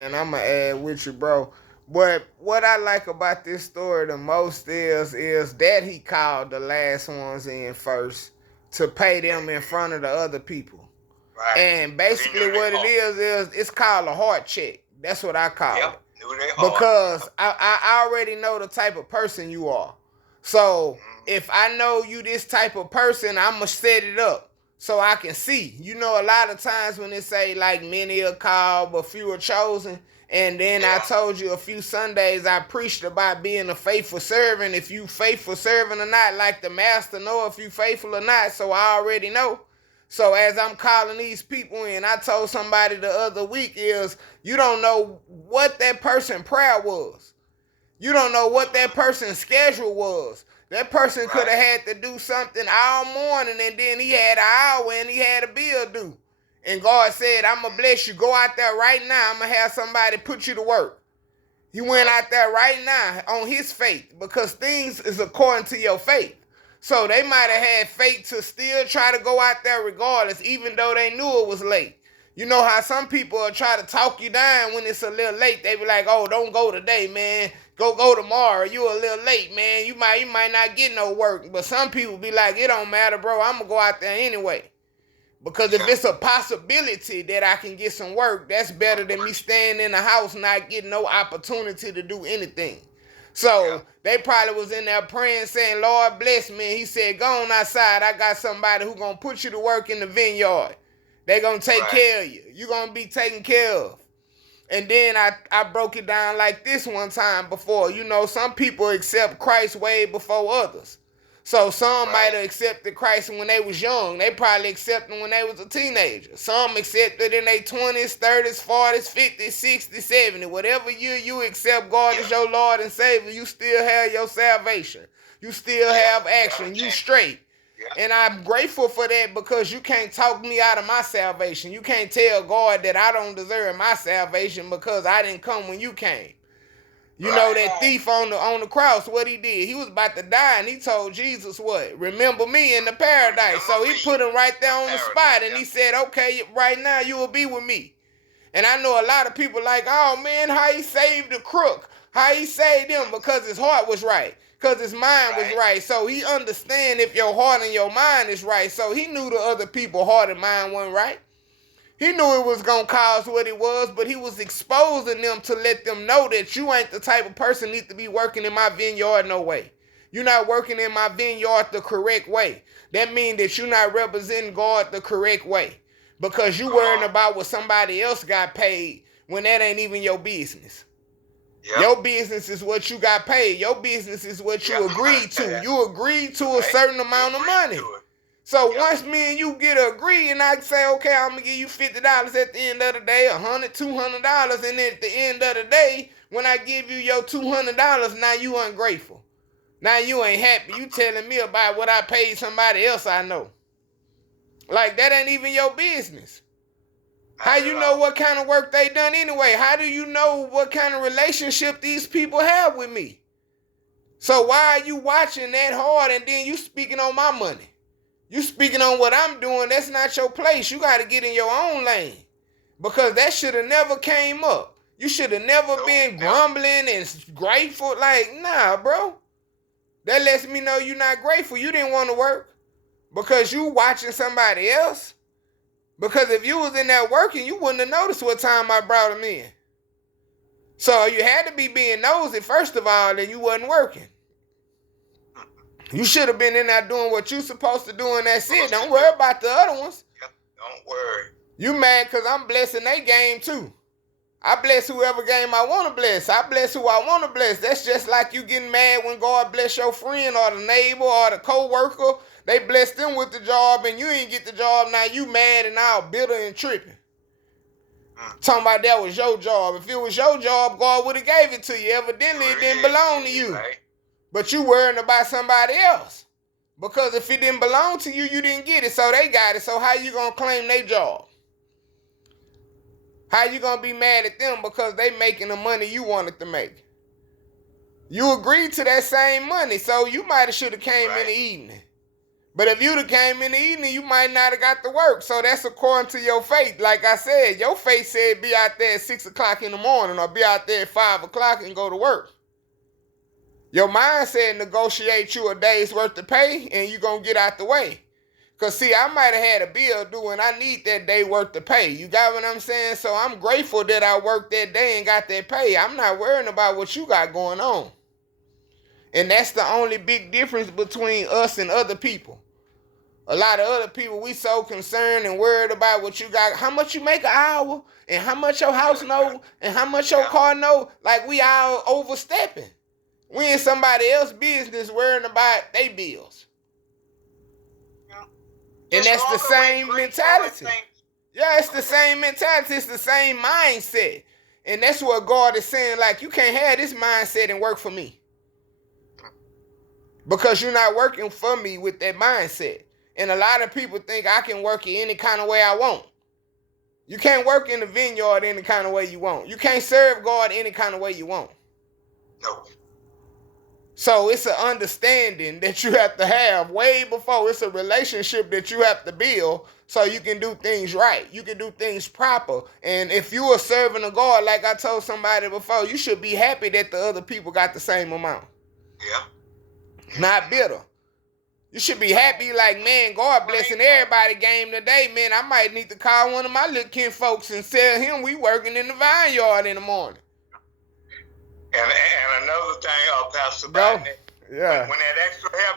And I'm gonna add with you, bro. But what I like about this story the most is that he called the last ones in first to pay them in front of the other people. Right. And basically what it is it's called a heart check. That's what I call it. Knew they hard. Because I already know the type of person you are. So if I know you this type of person, I'ma set it up so I can see. You know, a lot of times when they say like many are called but few are chosen. And then I told you a few Sundays I preached about being a faithful servant. If you faithful servant or not, like the master know if you faithful or not. So I already know. So as I'm calling these people in, I told somebody the other week is you don't know what that person's prayer was. You don't know what that person's schedule was. That person could have had to do something all morning and then he had an hour and he had a bill due. And God said, I'm going to bless you. Go out there right now. I'm going to have somebody put you to work. He went out there right now on his faith because things is according to your faith. So they might have had faith to still try to go out there regardless, even though they knew it was late. You know how some people will try to talk you down when it's a little late. They be like, oh, don't go today, man. Go tomorrow. You a little late, man. You might not get no work. But some people be like, it don't matter, bro. I'm gonna go out there anyway. Because if it's a possibility that I can get some work, that's better than me staying in the house not getting no opportunity to do anything. So they probably was in there praying, saying, Lord bless me. He said, go on outside. I got somebody who gonna put you to work in the vineyard. They gonna take care of you. You gonna be taken care of. And then I broke it down like this one time before. You know, some people accept Christ way before others. So some might have accepted Christ when they was young. They probably accepted him when they was a teenager. Some accepted in their 20s, 30s, 40s, 50s, 60s, 70s. Whatever year you accept God as your Lord and Savior, you still have your salvation. You still have action. You straight. And I'm grateful for that because you can't talk me out of my salvation. You can't tell God that I don't deserve my salvation because I didn't come when you came. You know that thief on the cross, what he did? He was about to die and he told Jesus what? Remember me in the paradise. So he put him right there on the spot and he said, okay, right now you will be with me. And I know a lot of people like, oh man, how he saved the crook. How he saved him because his heart was right. Because his mind was right. So he understand if your heart and your mind is right. So he knew the other people heart and mind wasn't right. He knew it was going to cause what it was, but he was exposing them to let them know that you ain't the type of person need to be working in my vineyard no way. You're not working in my vineyard the correct way. That means that you're not representing God the correct way. Because you worrying about what somebody else got paid when that ain't even your business. Yep. Your business is what you got paid. Your business is what you agreed to. You agreed to a certain amount of money. So once me and you get agreed and I say, okay, I'm going to give you $50 at the end of the day, $100, $200, and then at the end of the day, when I give you your $200, now you ungrateful. Now you ain't happy. You telling me about what I paid somebody else I know. Like, that ain't even your business. How you know what kind of work they done anyway? How do you know what kind of relationship these people have with me? So why are you watching that hard and then you speaking on my money? You speaking on what I'm doing, that's not your place. You got to get in your own lane. Because that should have never came up. You should have never been grumbling and grateful. Like, nah, bro. That lets me know you're not grateful. You didn't want to work. Because you watching somebody else. Because if you was in there working, you wouldn't have noticed what time I brought him in. So you had to be being nosy, first of all, and you wasn't working. You should have been in there doing what you supposed to do, and that's it. Don't worry about the other ones. Yep, don't worry. You mad because I'm blessing their game too. I bless whoever game I want to bless. I bless who I want to bless. That's just like you getting mad when God bless your friend or the neighbor or the co-worker. They bless them with the job and you ain't get the job. Now you mad and all bitter and tripping. Talking about that was your job. If it was your job, God would have gave it to you. Evidently, it didn't belong to you. Right. But you worrying about somebody else. Because if it didn't belong to you, you didn't get it. So they got it. So how you going to claim their job? How you going to be mad at them because they making the money you wanted to make? You agreed to that same money. So you might have should have came in the evening. But if you'd have came in the evening, you might not have got to work. So that's according to your faith. Like I said, your faith said be out there at 6 o'clock in the morning or be out there at 5 o'clock and go to work. Your mind said negotiate you a day's worth of pay and you going to get out the way. Because, see, I might have had a bill due and I need that day worth of pay. You got what I'm saying? So I'm grateful that I worked that day and got that pay. I'm not worrying about what you got going on. And that's the only big difference between us and other people. A lot of other people, we so concerned and worried about what you got, how much you make an hour, and how much your house know, and how much your car know. Like, we all overstepping. We in somebody else's business worrying about their bills. And that's the same mentality. Yeah, it's the same mentality. It's the same mindset. And that's what God is saying. Like, you can't have this mindset and work for me. Because you're not working for me with that mindset. And a lot of people think I can work it any kind of way I want. You can't work in the vineyard any kind of way you want. You can't serve God any kind of way you want. No. So it's an understanding that you have to have way before. It's a relationship that you have to build so you can do things right. You can do things proper. And if you are serving a God, like I told somebody before, you should be happy that the other people got the same amount. Yeah. Not bitter. You should be happy like, man, God blessing everybody game today, man. I might need to call one of my little kin folks and tell him we working in the vineyard in the morning. And another thing, Pastor Go. Biden, Yeah. when that extra help